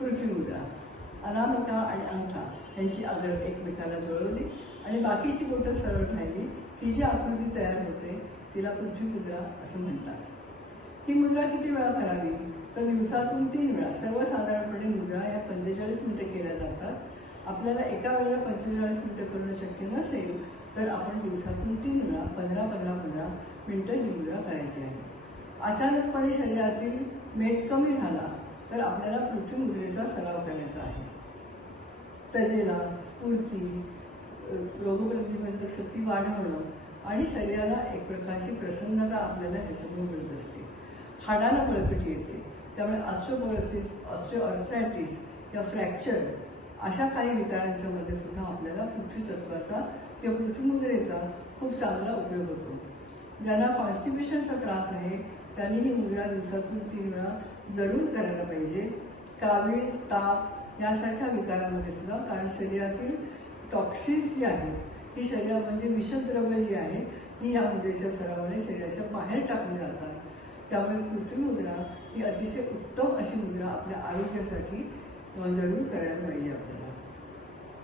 पृथ्वी मुद्रा. अनामिका आणि अंगठा यांची आगर एकमेकाला जुळवली आणि बाकीची बोटं सरळ राहिली की जी आकृती तयार होते तिला पृथ्वी मुद्रा असं म्हणतात. ही मुद्रा किती वेळा करावी तर दिवसातून 3 वेळा. सर्वसाधारणपणे मुद्रा या 45 मिनिटे केल्या जातात. आपल्याला एका वेळेला 45 मिनिटं करणं शक्य नसेल तर आपण दिवसातून 3 वेळा 15-15-15 मिनिटं ही मुद्रा करायची आहे. अचानकपणे शरीरातील मेद कमी झाला तर आपल्याला पृथ्वी मुद्रेचा सराव करायचा आहे. तजेला, स्फूर्ती, रोगप्रतिबंधक शक्ती वाढवणं आणि शरीराला एक प्रकारची प्रसन्नता आपल्याला याच्यातून मिळत असते. हाडांना बळकटी येते. त्यामुळे ऑस्टिओपोरोसिस, ऑस्टिओआर्थरायटिस या फ्रॅक्चर अशा काही विकारांच्या मध्ये सुद्धा आपल्याला पृथ्वी तत्वाचा किंवा पृथ्वी मुद्रेचा खूप चांगला उपयोग होतो. ज्यांना कॉन्स्टिपेशनचा त्रास आहे त्यांनी ही मुद्रा दिवसातून 3 वेळा जरूर करायला पाहिजे. कावीळ, ताप यासारख्या विकारांमध्ये सुद्धा, कारण शरीरातील टॉक्सिन्स जी आहेत ही म्हणजे विषद्रव्य जी आहे ही या मुद्रेच्या सरावाने शरीराच्या बाहेर टाकली जातात. त्यामुळे पृथ्वी मुद्रा ही अतिशय उत्तम अशी मुद्रा आपल्या आरोग्यासाठी जरूर करायला पाहिजे आपल्याला.